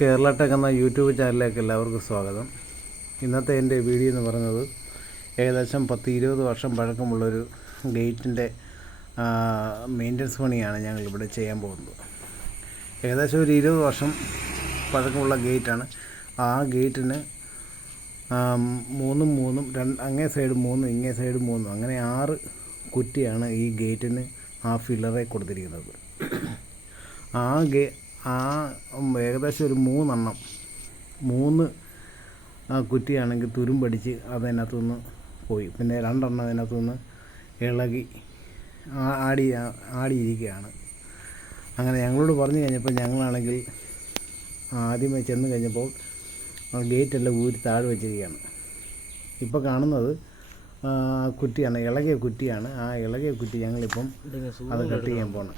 Kerala tech എന്ന YouTube ചാനലിലേക്ക് എല്ലാവർക്കും സ്വാഗതം. ഇന്നത്തെ എൻ്റെ വീഡിയോ എന്ന് പറയുന്നത് ഏകദേശം 10-20 വർഷം പഴക്കമുള്ളൊരു ഗേറ്റിൻ്റെ മെയിൻ്റനൻസ് പണിയാണ് ഞങ്ങളിവിടെ ചെയ്യാൻ പോകുന്നത്. ഏകദേശം ഒരു 20 വർഷം പഴക്കമുള്ള ഗേറ്റാണ്. ആ ഗേറ്റിന് 3 അങ്ങേ സൈഡ് 3 ഇങ്ങേ സൈഡ് 3 അങ്ങനെ 6 കുറ്റിയാണ് ഈ ഗേറ്റിന് ആ ഫില്ലറെ കൊടുത്തിരിക്കുന്നത്. ഏകദേശം ഒരു 3 കുറ്റിയാണെങ്കിൽ തുരുമ്പടിച്ച് അതിനകത്തുനിന്ന് പോയി. പിന്നെ 2 അതിനകത്തുനിന്ന് ഇളകി ആടിയിരിക്കുകയാണ്. അങ്ങനെ ഞങ്ങളോട് പറഞ്ഞു കഴിഞ്ഞപ്പോൾ ഞങ്ങളാണെങ്കിൽ ആദ്യമേ ചെന്ന് കഴിഞ്ഞപ്പോൾ ഗേറ്റെല്ലാം ഊരി താഴെ വെച്ചിരിക്കുകയാണ്. ഇപ്പോൾ കാണുന്നത് കുറ്റിയാണ്, ഇളകിയ കുറ്റിയാണ്. ആ ഇളകിയ കുറ്റി ഞങ്ങളിപ്പം അത് കട്ട് ചെയ്യാൻ പോകണം.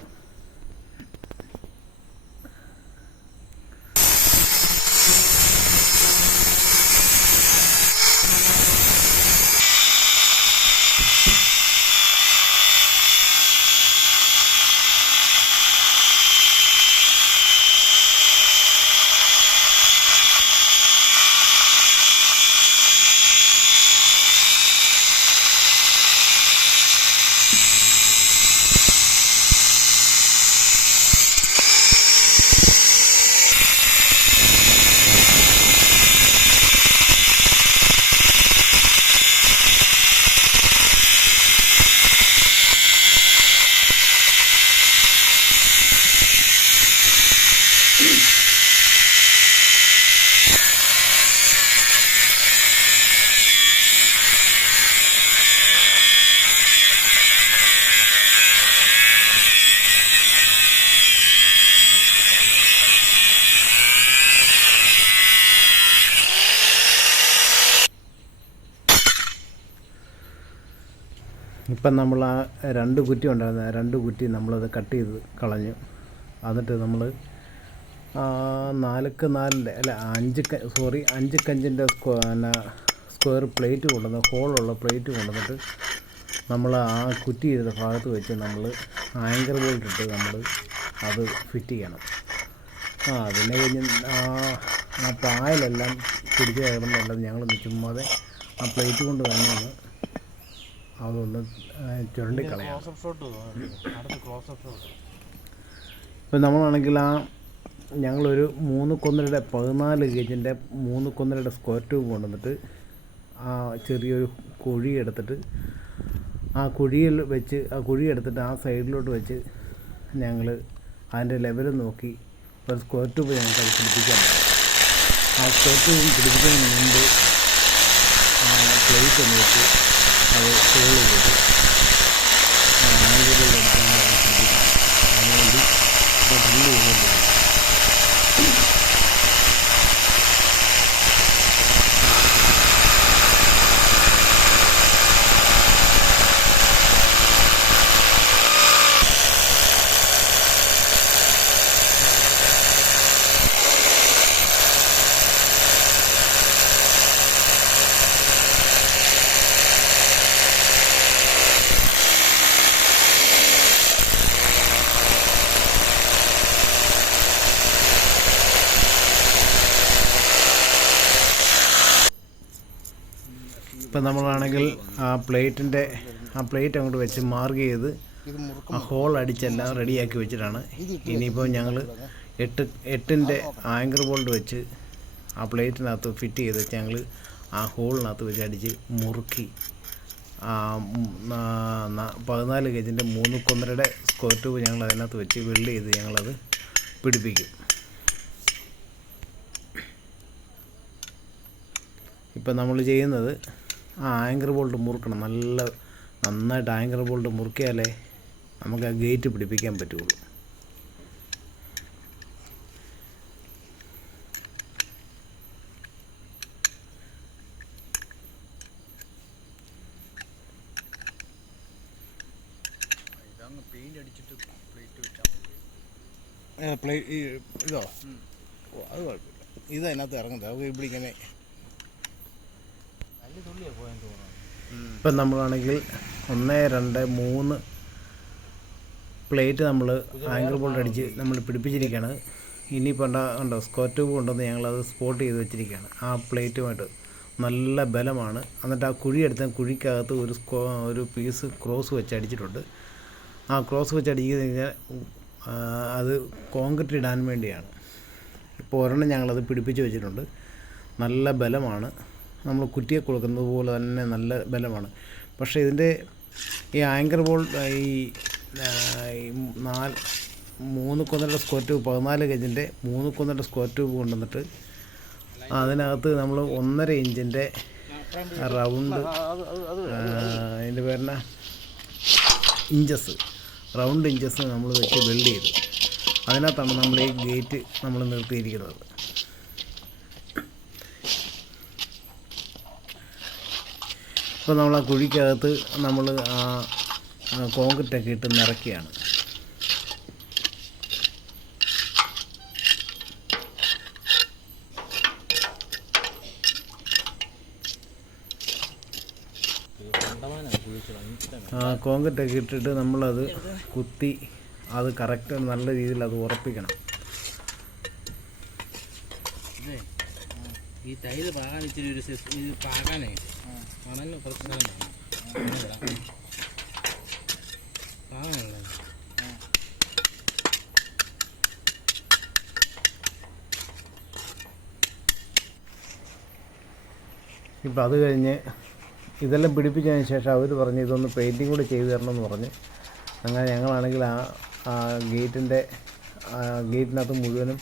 ഇപ്പം നമ്മൾ ആ 2 കുറ്റി ഉണ്ടായിരുന്നു. ആ 2 കുറ്റി നമ്മളത് കട്ട് ചെയ്ത് കളഞ്ഞു. എന്നിട്ട് നമ്മൾ 4x4 അല്ല 5x5 സ്ക്വയർ പ്ലേറ്റ് കൊണ്ടുവന്ന് ഹോളുള്ള പ്ലേറ്റ് കൊണ്ടുവന്നിട്ട് നമ്മൾ ആ കുറ്റി ചെയ്ത ഭാഗത്ത് വെച്ച് നമ്മൾ ആങ്കർ ബോൾട്ട് ഇട്ട് നമ്മൾ അത് ഫിറ്റ് ചെയ്യണം. അതിനെ കഴിഞ്ഞ് ആ പായലെല്ലാം പിടിച്ച് കിടന്നുള്ളത് ഞങ്ങൾ ചുമ്മാതെ ആ പ്ലേറ്റ് കൊണ്ട് തന്നെ അതൊന്ന് ചുരണ്ടിക്കളയാം. ഇപ്പം നമ്മളാണെങ്കിൽ ഞങ്ങളൊരു 3 14 ഗേജിൻ്റെ 3 സ്ക്വയർ ട്യൂബ് കൊണ്ടുവന്നിട്ട് ആ ചെറിയൊരു കുഴി എടുത്തിട്ട് ആ കുഴിയിൽ വെച്ച് എടുത്തിട്ട് ആ സൈഡിലോട്ട് വെച്ച് ഞങ്ങൾ അതിൻ്റെ ലെവൽ നോക്കി ഒരു സ്ക്വയർ ട്യൂബ് ഞങ്ങൾക്ക് അത് പിടിപ്പിക്കാൻ പറ്റും. ആ സ്ക്വയർ ട്യൂബ് പിടിപ്പിക്കുന്നതിന് മുമ്പ് പ്ലേറ്റ് ഒന്ന് വെച്ച് അത് ഹോൾ ചെയ്ത് ആംഗിളിൽ എടുക്കാൻ അതിനുവേണ്ടി ഇപ്പോൾ ഡ്രില്ല് ചെയ്യുന്നുണ്ട്. ഇപ്പം നമ്മളാണെങ്കിൽ ആ പ്ലേറ്റ് അങ്ങോട്ട് വെച്ച് മാർക്ക് ചെയ്ത് ആ ഹോൾ അടിച്ചെല്ലാം റെഡിയാക്കി വെച്ചിട്ടാണ്. ഇനിയിപ്പോൾ ഞങ്ങൾ 8 ആങ്കർ ബോൾട്ട് വെച്ച് ആ പ്ലേറ്റിനകത്ത് ഫിറ്റ് ചെയ്ത് വെച്ച് ഞങ്ങൾ ആ ഹോളിനകത്ത് വെച്ച് അടിച്ച് മുറുക്കി 14 ഗേജിൻ്റെ 3 സ്ക്വയർ ട്യൂബ് ഞങ്ങൾ അതിനകത്ത് വെച്ച് വെൽഡ് ചെയ്ത് ഞങ്ങളത് പിടിപ്പിക്കും. ഇപ്പം നമ്മൾ ചെയ്യുന്നത് ആങ്കർ ബോൾട്ട് മുറുക്കണം. നന്നായിട്ട് ആങ്കർ ബോൾട്ട് മുറുക്കിയാലേ നമുക്ക് ആ ഗേറ്റ് പിടിപ്പിക്കാൻ പറ്റുള്ളൂ. ഇതോ അത് കുഴപ്പമില്ല. ഇതതിനകത്ത് ഇറങ്ങുന്നത് നമുക്ക് പിടിക്കണേ. ഇപ്പം നമ്മളാണെങ്കിൽ 1 2 3 പ്ലേറ്റ് നമ്മൾ ആങ്കർ ബോൾട്ട് അടിച്ച് നമ്മൾ പിടിപ്പിച്ചിരിക്കുകയാണ്. ഇനിയിപ്പോൾ ഉണ്ടോ സ്ക്വയർ ട്യൂബ് കൊണ്ടുവന്ന് ഞങ്ങളത് സ്പോട്ട് ചെയ്ത് വെച്ചിരിക്കുകയാണ് ആ പ്ലേറ്റുമായിട്ട്. നല്ല ബലമാണ്. എന്നിട്ട് ആ കുഴിയെടുത്ത കുഴിക്കകത്ത് ഒരു പീസ് ക്രോസ് വെച്ച് അടിച്ചിട്ടുണ്ട്. ആ ക്രോസ് വെച്ച് അടിക്കുന്നത് കഴിഞ്ഞാൽ അത് കോൺക്രീറ്റ് ഇടാൻ വേണ്ടിയാണ്. ഇപ്പോൾ ഒരെണ്ണം ഞങ്ങളത് പിടിപ്പിച്ച് വെച്ചിട്ടുണ്ട്. നല്ല ബലമാണ്. നമ്മൾ കുറ്റിയെ കൊടുക്കുന്നത് പോലെ തന്നെ നല്ല ബലമാണ്. പക്ഷേ ഇതിൻ്റെ ഈ ആങ്കർ ബോൾട്ട് ഈ 3 സ്ക്വയർ ട്യൂബ് 14 ഗജിൻ്റെ 3 സ്ക്വയർ ട്യൂബ് കൊണ്ടുവന്നിട്ട് അതിനകത്ത് നമ്മൾ 1.5 ഇഞ്ചിൻ്റെ റൗണ്ട് അതിൻ്റെ പേരിന റൗണ്ട് ഇഞ്ചസ് നമ്മൾ വെച്ച് വെൽഡ് ചെയ്തു. അതിനകത്താണ് നമ്മൾ ഈ ഗേറ്റ് നമ്മൾ നിർത്തിയിരിക്കുന്നത്. ഇപ്പോൾ നമ്മൾ ആ കുഴിക്കകത്ത് നമ്മൾ ആ കോൺക്രീറ്റൊക്കെ ഇട്ട് നിറയ്ക്കുകയാണ്. കോൺക്രീറ്റൊക്കെ ഇട്ടിട്ട് നമ്മളത് കുത്തി അത് കറക്റ്റ് നല്ല രീതിയിൽ അത് ഉറപ്പിക്കണം. ഈ തൈര് പാകാൻ ഇച്ചിരി ഒരു ഇത് പാകാനേ മണല് പ്രശ്നമല്ല പാകാനല്ല. ഇപ്പം അത് കഴിഞ്ഞ് ഇതെല്ലാം പിടിപ്പിച്ചതിന് ശേഷം അവർ പറഞ്ഞ് ഇതൊന്ന് പെയിൻറ്റിങ് കൂടി ചെയ്തു തരണമെന്ന് പറഞ്ഞ് അങ്ങനെ ഞങ്ങളാണെങ്കിൽ ആ ഗേറ്റിനകത്ത് മുഴുവനും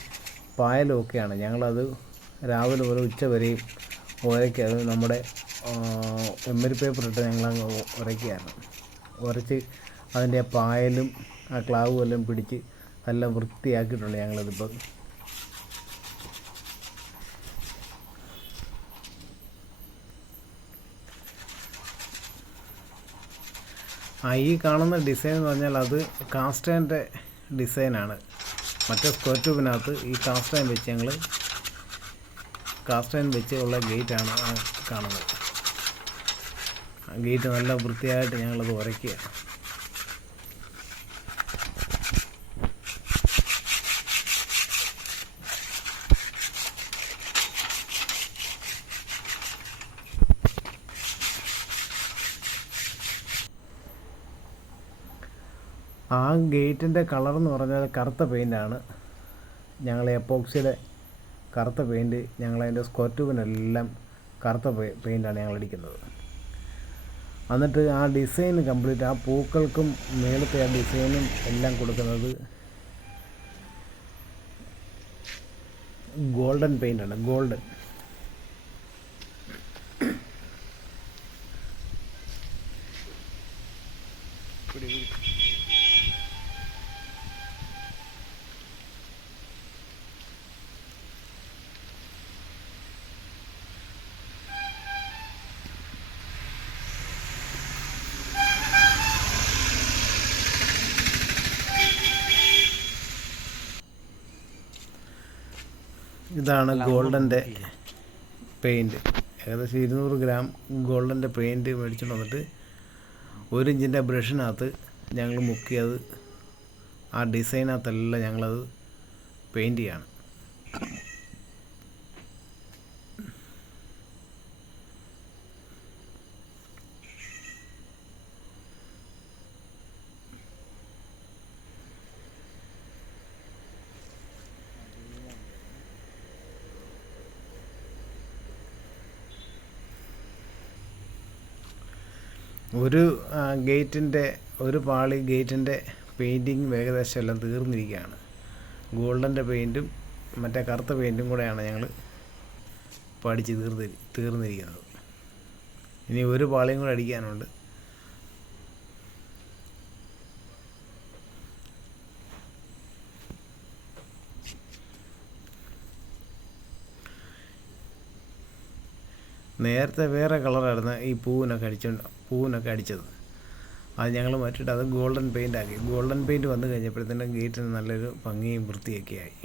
പായലും ഒക്കെയാണ്. ഞങ്ങളത് രാവിലെ മുതൽ ഉച്ച വരെയും ഉരയ്ക്കുക. നമ്മുടെ എമ്മരി പേപ്പർ ഇട്ട് ഞങ്ങളങ്ങ് ഉരയ്ക്കുകയാണ്. ഉരച്ച് അതിൻ്റെ പായലും ആ ക്ലാവും എല്ലാം പിടിച്ച് എല്ലാം വൃത്തിയാക്കിയിട്ടുണ്ട് ഞങ്ങളിതിപ്പോൾ. ഈ കാണുന്ന ഡിസൈൻ എന്ന് പറഞ്ഞാൽ അത് കാസ്റ്റൈൻ്റെ ഡിസൈനാണ്. മറ്റേ സ്ക്വയർ ട്യൂബിനകത്ത് ഈ കാസ്റ്റൈൻ വെച്ച് ഞങ്ങൾ ഉള്ള ഗേറ്റാണ് കാണുന്നത്. ഗേറ്റ് നല്ല വൃത്തിയായിട്ട് ഞങ്ങളത് ഉരയ്ക്കുക. ആ ഗേറ്റിൻ്റെ കളറെന്ന് പറഞ്ഞാൽ കറുത്ത പെയിൻ്റാണ്. ഞങ്ങൾ എപ്പോക്സിയുടെ കറുത്ത പെയിൻറ്റ് ഞങ്ങളതിൻ്റെ സ്ക്വയർ ട്യൂബിനെല്ലാം കറുത്ത പെയിൻ്റാണ് ഞങ്ങൾ അടിക്കുന്നത്. എന്നിട്ട് ആ ഡിസൈൻ കംപ്ലീറ്റ് ആ പൂക്കൾക്കും മേളത്തെ ആ ഡിസൈനും എല്ലാം കൊടുക്കുന്നത് ഗോൾഡൻ പെയിൻ്റാണ്. ഗോൾഡൻ ഇതാണ് ഗോൾഡൻ്റെ പെയിൻറ്റ്. ഏകദേശം 200 ഗ്രാം ഗോൾഡൻ്റെ പെയിൻറ്റ് മേടിച്ചുകൊണ്ട് വന്നിട്ട് 1 ഇഞ്ചിൻ്റെ ബ്രഷിനകത്ത് ഞങ്ങൾ മുക്കി അത് ആ ഡിസൈനകത്തെല്ലാം ഞങ്ങളത് പെയിൻറ്റ് ചെയ്യാണ്. ഒരു പാളി ഗേറ്റിൻ്റെ പെയിൻറ്റിങ് ഏകദേശം എല്ലാം തീർന്നിരിക്കുകയാണ്. ഗോൾഡൻ്റെ പെയിൻറ്റും മറ്റേ കറുത്ത പെയിൻറ്റും കൂടെയാണ് ഞങ്ങൾ പഠിച്ച് തീർന്നിരിക്കുന്നത്. ഇനി ഒരു പാളിയും കൂടെ അടിക്കാനുണ്ട്. നേരത്തെ വേറെ കളറായിരുന്നു ഈ പൂവിനൊക്കെ അടിച്ചത്. അത് ഞങ്ങൾ മാറ്റിയിട്ട് അത് ഗോൾഡൻ പെയിൻ്റ് ആക്കി. ഗോൾഡൻ പെയിൻറ്റ് വന്നു കഴിഞ്ഞപ്പോഴത്തേനും ഗേറ്റിന് നല്ലൊരു ഭംഗിയും വൃത്തിയൊക്കെ ആയി.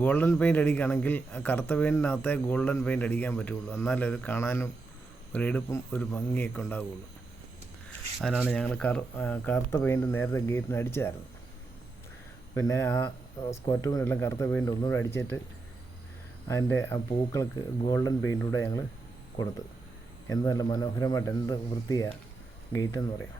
ഗോൾഡൻ പെയിൻറ്റ് അടിക്കുകയാണെങ്കിൽ കറുത്ത പെയിൻറ്റിനകത്തെ ഗോൾഡൻ പെയിൻറ്റ് അടിക്കാൻ പറ്റുള്ളൂ. എന്നാലേ അത് കാണാനും ഒരു എടുപ്പും ഒരു ഭംഗിയൊക്കെ ഉണ്ടാവുകയുള്ളൂ. അതിനാണ് ഞങ്ങൾ കറുത്ത പെയിൻറ്റ് നേരത്തെ ഗേറ്റിന് അടിച്ചതായിരുന്നു. പിന്നെ ആ സ്ക്വയർ ട്യൂബിനെല്ലാം കറുത്ത പെയിൻറ്റ് ഒന്നുകൂടെ അടിച്ചിട്ട് അതിൻ്റെ ആ പൂക്കൾക്ക് ഗോൾഡൻ പെയിൻറ്റ് കൂടെ ഞങ്ങൾ കൊടുത്തു. എന്ത് നല്ല മനോഹരമായിട്ട് എന്ത് വൃത്തിയാണ് ഗേറ്റെന്ന് പറയാം.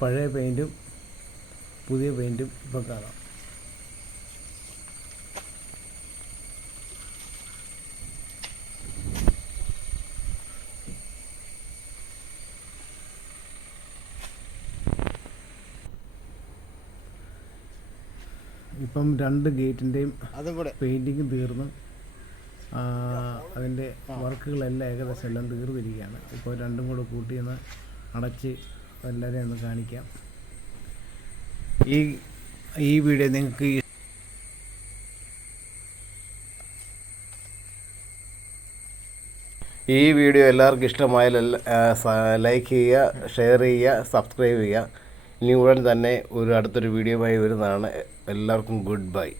പഴയ പെയിൻറ്റും പുതിയ പെയിൻറ്റും ഇപ്പോൾ കാണാം. ഇപ്പം 2 ഗേറ്റിൻ്റെയും പെയിൻറ്റിങ് തീർന്ന് അതിൻ്റെ വർക്കുകളെല്ലാം ഏകദേശം എല്ലാം തീർന്നിരിക്കുകയാണ്. ഇപ്പോൾ രണ്ടും കൂടെ കൂട്ടിയൊന്ന് അടച്ച് എല്ലാവരെയും ഒന്ന് കാണിക്കാം. ഈ വീഡിയോ നിങ്ങൾക്ക് എല്ലാവർക്കും ഇഷ്ടമായാൽ ലൈക്ക് ചെയ്യുക, ഷെയർ ചെയ്യുക, സബ്സ്ക്രൈബ് ചെയ്യുക. ഇനി ഉടൻ തന്നെ അടുത്തൊരു വീഡിയോയുമായി വരുന്നതാണ്. എല്ലാവർക്കും ഗുഡ് ബൈ.